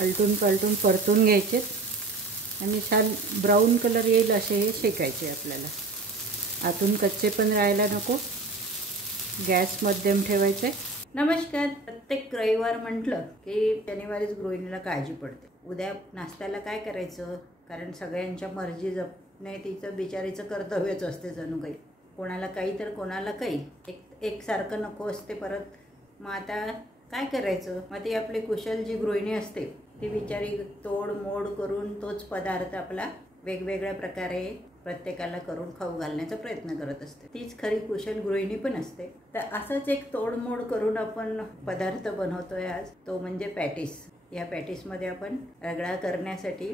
आलटून पलटून परतून घ्यायचे आणि छान ब्राऊन कलर येईल असे हे शेकायचे आपल्याला. आतून कच्चे पण राहायला नको. गॅस मध्यम ठेवायचे. नमस्कार. प्रत्येक रविवार म्हटलं की शनिवारीच गृहिणीला काळजी पडते. उद्या नाश्त्याला काय करायचं, कारण सगळ्यांच्या मर्जी जपणे तिचं बिचारीचं कर्तव्यच असते जणू काही. कोणाला काही तर कोणाला काही. एकसारखं नको असते परत. मग आता काय करायचं. मग ती आपली कुशल जी गृहिणी असते ती बिचारी तोड मोड करून तोच पदार्थ आपला वेगवेगळ्या प्रकारे प्रत्येकाला करून खाऊ घालण्याचा प्रयत्न करत असते. तीच खरी कुशल गृहिणी पण असते. तर असंच एक तोडमोड करून आपण पदार्थ बनवतोय आज. तो म्हणजे पॅटीस. या पॅटीसमध्ये आपण रगडा करण्यासाठी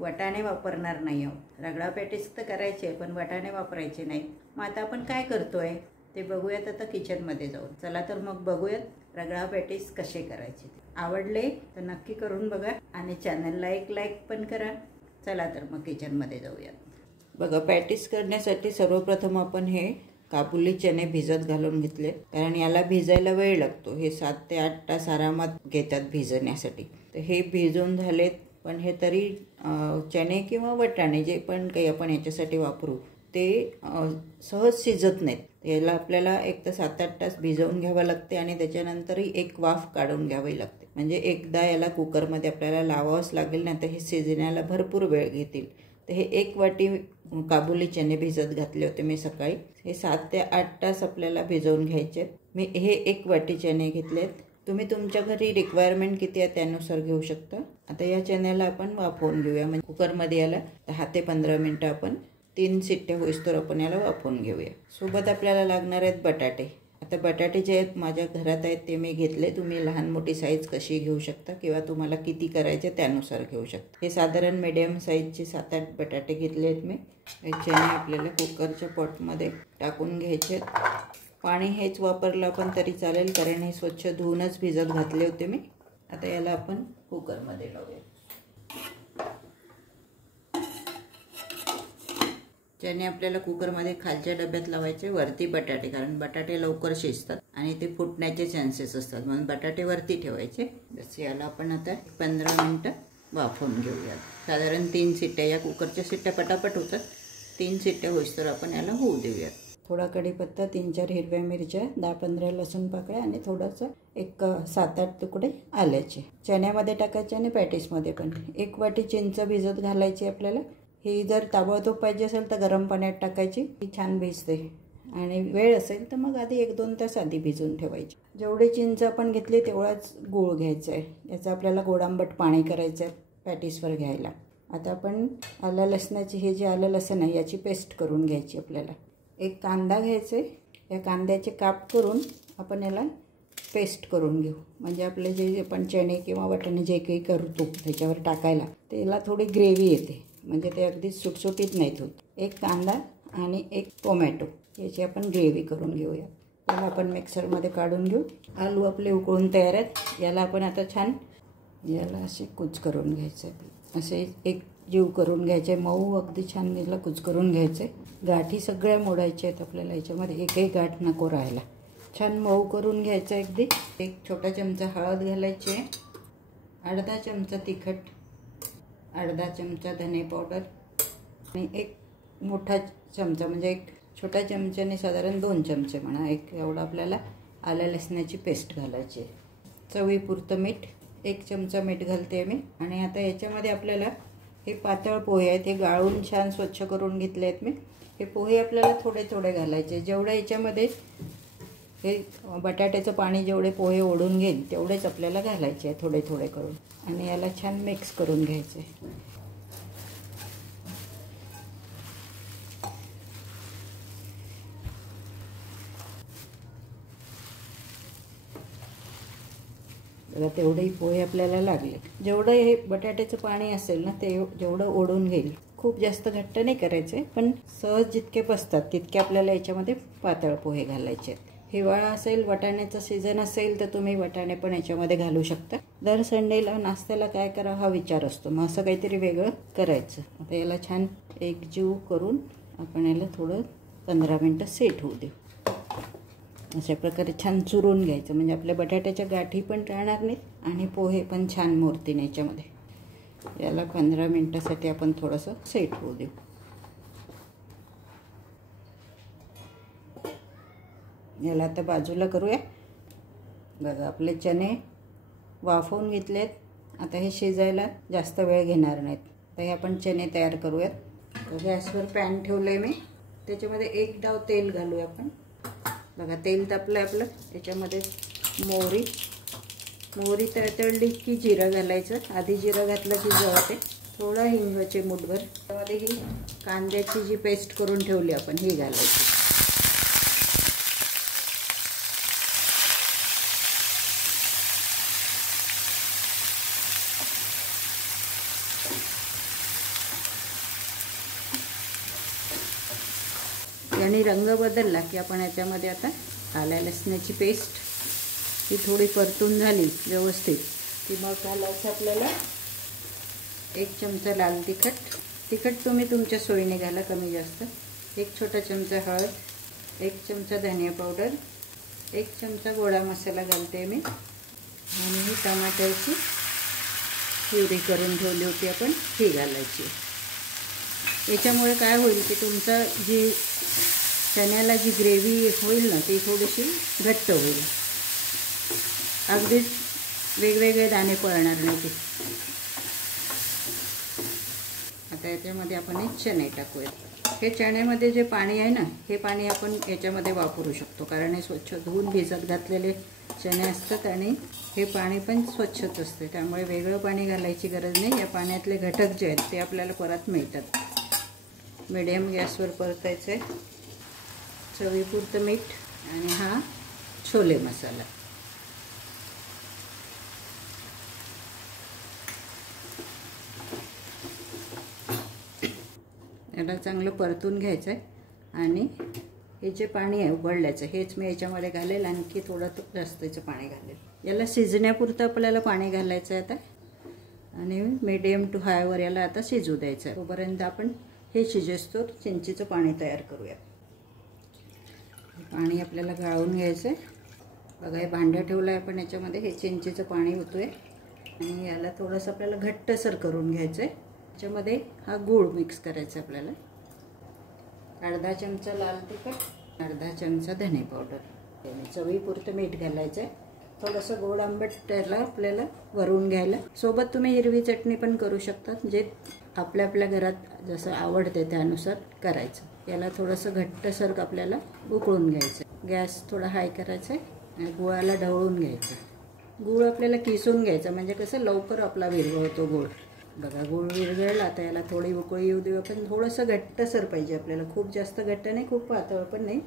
वाटाणे वापरणार नाही आहोत. रगडा पॅटीस तर करायचे पण वाटाणे वापरायचे नाही. मग आता आपण काय करतोय ते बघूयात आता किचनमध्ये जाऊन. चला तर मग बघूयात रगडा पॅटीस कसे करायचे. आवडले तर नक्की करून बघा आणि चॅनलला एक लाईक पण करा. चला तर मग किचनमध्ये जाऊयात. बघा, पॅटीस करण्यासाठी सर्वप्रथम आपण हे काबुली चणे भिजत घालून घेतले, कारण याला भिजायला वेळ लागतो. हे 7 ते 8 तास आरामात घेतात भिजण्यासाठी. तर हे भिजून झालेत, पण हे तरी चणे किंवा वाटाणे जे पण काही आपण याच्यासाठी वापरू ते सहज शिजत नाहीत. याला आपल्याला एक तर 7-8 तास भिजवून घ्यावं लागते आणि त्याच्यानंतरही एक वाफ काढून घ्यावी लागते. म्हणजे एकदा याला कुकरमध्ये आपल्याला लावावंच लागेल, नाही तर हे शिजण्याला भरपूर वेळ घेतील. तर हे 1 वाटी काबुली चणे भिजत घातले होते मी सकाळी. हे 7 ते 8 तास आपल्याला भिजवून घ्यायचे. मी हे 1 वाटी चणे घेतलेत. तुम्ही तुमच्या घरी रिक्वायरमेंट किती आहे त्यानुसार घेऊ शकता. आता या चण्याला आपण वाफवून घेऊया. म्हणजे कुकरमध्ये याला 10 ते 15 मिनटं आपण 3 शिट्ट्या होईस्तोवर आपण याला वाफवून घेऊया. सोबत आपल्याला लागणार आहेत बटाटे. आता बटाटे जे आहेत माझ्या घरात आहेत ते मी घेतले. तुम्ही लहान मोठी साईज कशी घेऊ शकता किंवा तुम्हाला किती करायचे त्यानुसार घेऊ शकता. हे साधारण मीडियम साईजचे 7-8 बटाटे घेतले आहेत मी. हे चणे आपल्याला कुकरच्या पॉटमध्ये टाकून घ्यायचे. पाणी हेच वापरलं आपण तरी चालेल, कारण हे स्वच्छ धुवूनच भिजत घातले होते मी. आता याला आपण कुकरमध्ये लावूया. चणे आपल्याला कुकरमध्ये खालच्या डब्यात लावायचे, वरती बटाटे, कारण बटाटे लवकर शिजतात आणि ते फुटण्याचे चान्सेस असतात, म्हणून बटाटे वरती ठेवायचे. बस याला आपण आता 15 मिनटं वाफवून घेऊयात. साधारण 3 शिट्ट्या. या कुकरच्या शिट्ट्या पटापट होतात. 3 शिट्ट्या होईस्तोवर आपण याला होऊ देऊयात. थोडा कढीपत्ता, 3-4 हिरव्या मिरच्या, 10-15 लसूण पाकळ्या आणि थोडंसं एक 7-8 तुकडे आल्याचे चण्यामध्ये टाकायचे आणि पॅटीसमध्ये पण. 1 वाटी चिंच भिजत घालायची आपल्याला. ही जर ताबडतोब पाहिजे असेल तर गरम पाण्यात टाकायची, ही छान भिजते. आणि वेळ असेल तर मग आधी 1-2 तास आधी भिजवून ठेवायची. जेवढी चिंच आपण घेतली तेवढाच गूळ घ्यायचा आहे. याचं आपल्याला गोड आंबट पाणी करायचं आहे पॅटीसवर घ्यायला. आता आपण आलं लसणाची, हे जे आलं लसण आहे याची पेस्ट करून घ्यायची आपल्याला. 1 कांदा घ्यायचा आहे. या कांद्याचे काप करून आपण याला पेस्ट करून घेऊ. म्हणजे आपले जे आपण चणे किंवा वाटाणे जे काही करतो त्याच्यावर टाकायला त्याला थोडी ग्रेव्ही येते, म्हणजे ते अगदी सुटसुटीत नाहीत होत. 1 कांदा आणि 1 टोमॅटो याची आपण ग्रेव्ही करून घेऊया. त्याला आपण मिक्सरमध्ये काढून घेऊ. आलू आपले उकळून तयार आहेत. याला आपण आता छान याला असे कूच करून घ्यायचं आहे. असे एक जीव करून घ्यायचे, मऊ अगदी छान याला कूच करून घ्यायचे. गाठी सगळ्या मोडायच्या आहेत आपल्याला. याच्यामध्ये एकही गाठ नको राहायला. छान मऊ करून घ्यायचं अगदी. 1 छोटा चमचा हळद घालायची, अर्धा चमचा तिखट, अर्धा चमचा धने पावडर आणि 1 मोठा चमचा, म्हणजे 1 छोट्या चमच्याने साधारण 2 चमचे म्हणा, 1 एवढं आपल्याला आलं लसणाची पेस्ट घालायची. चवीपुरतं मीठ, 1 चमचा मीठ घालते मी. आणि आता याच्यामध्ये आपल्याला हे पातळ पोहे आहेत, हे गाळून छान स्वच्छ करून घेतले आहेत मी. हे पोहे आपल्याला थोडे थोडे घालायचे. जेवढं याच्यामध्ये हे बटाट्याचं पाणी जेवढे पोहे ओढून घेईल तेवढेच आपल्याला घालायचे आहे, थोडे थोडे करून. आणि याला छान मिक्स करून घ्यायचे. बघा, तेवढेही पोहे आपल्याला लागले. जेवढं हे बटाट्याचं पाणी असेल ना ते जेवढं ओढून घेईल. खूप जास्त घट्ट नाही करायचे, पण सहज जितके पसतात तितके आपल्याला याच्यामध्ये पातळ पोहे घालायचे आहेत. हिवाळा असेल, वाटाण्याचा सीझन असेल तर तुम्ही वाटाणे पण याच्यामध्ये घालू शकता. दर संडेला नाश्त्याला काय करावं हा विचार असतो, मग असं काहीतरी वेगळं करायचं. आता याला छान एकजीव करून आपण याला थोडं 15 मिनटं सेट होऊ देऊ. अशा प्रकारे छान चुरून घ्यायचं, म्हणजे आपल्या बटाट्याच्या गाठी पण राहणार नाहीत आणि पोहे पण छान मुरतील याच्यामध्ये। याला 15 मिनिटासाठी आपण थोडंसं सेट होऊ देऊ। याला आता बाजूला करूया। बघा आपले चणे वाफवून घेतलेत, आता हे शिजायला जास्त वेळ घेणार नाहीत। तर हे आपण चणे तयार करूयात। गॅसवर पॅन ठेवलंय मी, त्याच्यामध्ये 1 डाव तेल घालूया आपण। बघा तेल तापलं आपलं, त्याच्यामध्ये मोहरी तळतळली की जिरं घालायचं। आधी जिरं घातलं की जळते। थोडा हिंगाचे मुठभर, त्यामध्ये ही कांद्याची जी पेस्ट करून ठेवली आपण ही घालायची। याने रंग बदलला की आपण याच्यामध्ये आता आल्या लसणाची पेस्ट ही थोडी परतून झाली व्यवस्थित की मग घालायचं आपल्याला 1 चमचा लाल तिखट तुम्ही तुमच्या सोयीने घाला, कमी जास्त। 1 छोटा चमचा हळद, 1 चमचा धनिया पावडर, 1 चमचा गोडा मसाला घालते मी। आणि ही टमाट्याची प्युरी करून ठेवली होती आपण, ही घालायची। याच्यामुळे काय होईल की तुमचा जी चण्याला जी ग्रेव्ही होईल ना ती थोडीशी घट्ट होईल, अगदीच वेगवेगळे दाणे पडणार नाही ते। आता याच्यामध्ये आपण हे चणे टाकूया। हे चण्यामध्ये जे पाणी आहे ना, हे पाणी आपण याच्यामध्ये वापरू शकतो, कारण हे स्वच्छ धुवून भिजत घातलेले चणे असतात आणि हे पाणी पण स्वच्छच असते, त्यामुळे वेगळं पाणी घालायची गरज नाही। या पाण्यातले घटक जे आहेत ते आपल्याला परत मिळतात। मीडियम गॅसवर परतायचं आहे। चवीपुरतं मीठ आणि हा छोले मसाला। याला चांगलं परतून घ्यायचं आहे आणि हे जे पाणी आहे उकळल्याचं हेच मी याच्यामध्ये घालेल, आणखी थोडं जास्तीचं पाणी घालेल। याला शिजण्यापुरतं आपल्याला पाणी घालायचं आहे आता, आणि मीडियम टू हायवर याला आता शिजू द्यायचं आहे। तोपर्यंत आपण हे शिजेस्तोवर चिंचेचं पाणी तयार करूया। पाणी आपल्याला गाळून घ्यायचं आहे। बघा हे भांडं ठेवलं आहे आपण, याच्यामध्ये हे चिंचेचं पाणी होतोय आणि याला थोडंसं आपल्याला घट्टसर करून घ्यायचं आहे। याच्यामध्ये हा गूळ मिक्स करायचा आपल्याला। अर्धा चमचा लाल तिखट, अर्धा चमचा धने पावडर, चवीपुरतं मीठ घालायचं आहे। थोडंसं गोड आंबट त्याला आपल्याला वरून घ्यायला। सोबत तुम्ही हिरवी चटणी पण करू शकता, जे आपल्या घरात जसं आवडते त्यानुसार करायचं। याला थोडंसं घट्टसर आपल्याला उकळून घ्यायचं। गॅस थोडा हाय करायचा आहे आणि गुळाला ढवळून घ्यायचं। गूळ आपल्याला किसून घ्यायचा, म्हणजे कसं लवकर आपला विरघळतो गूळ। बघा गूळ विरघळला, आता याला थोडी उकळी येऊ देऊ आपण। थोडंसं घट्टसर पाहिजे आपल्याला, खूप जास्त घट्ट नाही, खूप पातळ पण नाही।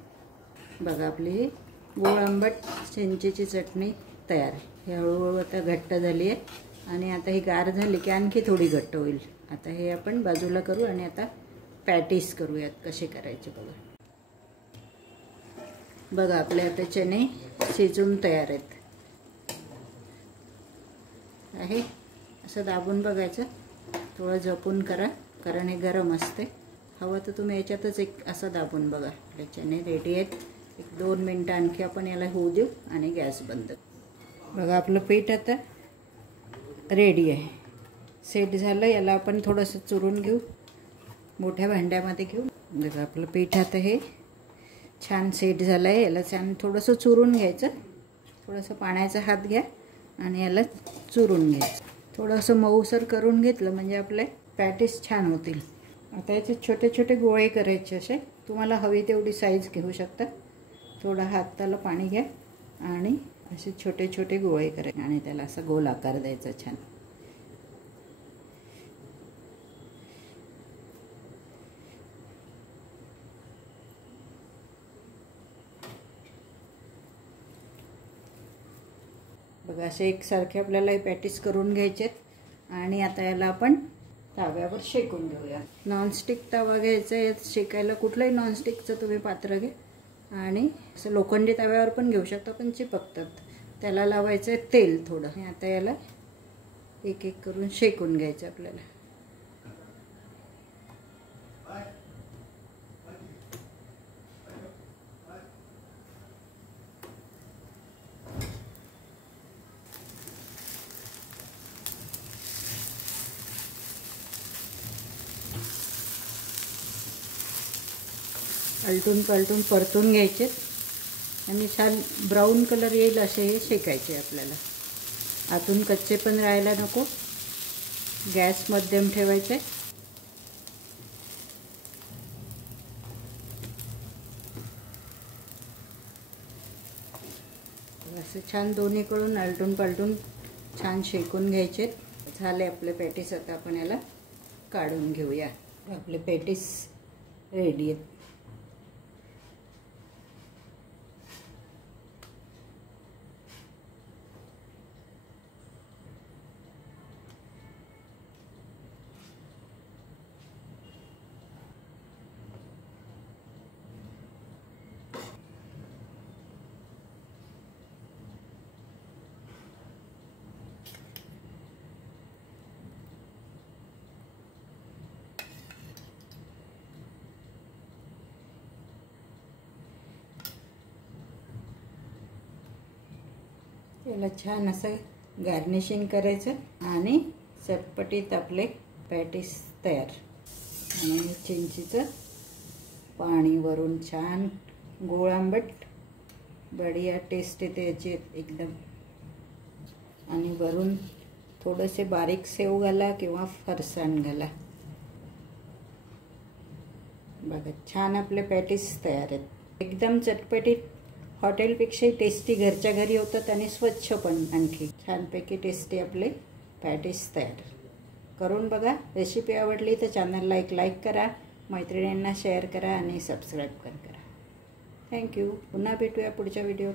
बघा आपली ही गोड आंबट चिंचेची चटणी तयार आहे। ही हळूहळू आता घट्ट झाली आहे आणि आता ही गार झाली की आणखी थोडी घट्ट होईल। आता हे आपण बाजूला करू आणि आता पॅटीस करूयात कसे करायचे बघा। बघा आपले आता चणे शिजून तयार आहेत। असं दाबून बघायचं, थोडं जपून करा कारण हे गरम असते। हवं तर तुम्ही याच्यातच एक असं दाबून बघा। आपले चणे रेडी आहेत। 1-2 मिनटं आणखी आपण याला होऊ देऊ आणि गॅस बंद। बघा आपलं पीठ आता रेडी आहे, सेट झालं। याला आपण थोडंसं चुरून घेऊ, मोठ्या भांड्यामध्ये घेऊ। बघा आपलं पीठ आता हे छान सेट झालं आहे। याला छान थोडंसं चुरून घ्यायचं, थोडंसं पाण्याचा हात घ्या आणि याला चुरून घ्यायचं। थोडंसं मऊसर करून घेतलं म्हणजे आपले पॅटीस छान होतील। आता याचे छोटे छोटे गोळे करायचे, असे तुम्हाला हवी तेवढी साईज घेऊ शकता। थोडं हाताला पाणी घ्या आणि असे छोटे छोटे गोळे करायचे आणि त्याला असा गोल आकार द्यायचा छान। बघा असे एकसारखे आपल्याला हे पॅटीस करून घ्यायचे आणि आता याला आपण तव्यावर शेकून घेऊया। नॉनस्टिक तवा घ्यायचा आहे शेकायला, कुठलंही नॉनस्टिकचं तुम्ही पात्र घ्या आणि असं लोखंडी तव्यावर पण घेऊ शकता पण चिपकतात। त्याला लावायचं आहे तेल थोडं। आता याला एक एक करून शेकून घ्यायचं आपल्याला। आलटून पालटून परतून घ्यायचे आणि छान ब्राऊन कलर येईल असे हे शेकायचे आपल्याला. आतून कच्चे पण राहायला नको. गॅस मध्यम ठेवायचे. असे छान दोन्हीकडून आलटून पालटून छान शेकून घ्यायचे. झाले आपले पॅटीस. आता आपण याला काढून घेऊया. आपले पॅटीस रेडी आहेत. याला छान असं गार्निशिंग करायचं आणि चटपटीत आपले पॅटीस तयार. आणि चिंचेचं पाणी वरून छान गोड आंबट बढिया टेस्ट येते याची एकदम. आणि वरून थोडेसे बारीक सेव घाला किंवा फरसाण घाला. बघा छान आपले पॅटीस तयार आहेत. एकदम चटपटीत, हॉटेलपेक्षाही टेस्टी घरच्या घरी होतात आणि स्वच्छ पण. आणखी छानपैकी टेस्टी आपले पॅटीस तयार. करून बघा. रेसिपी आवडली तर चॅनलला एक लाईक करा, मैत्रिणींना शेअर करा आणि सबस्क्राईब पण करा. थँक्यू. पुन्हा भेटूया पुढच्या व्हिडिओत.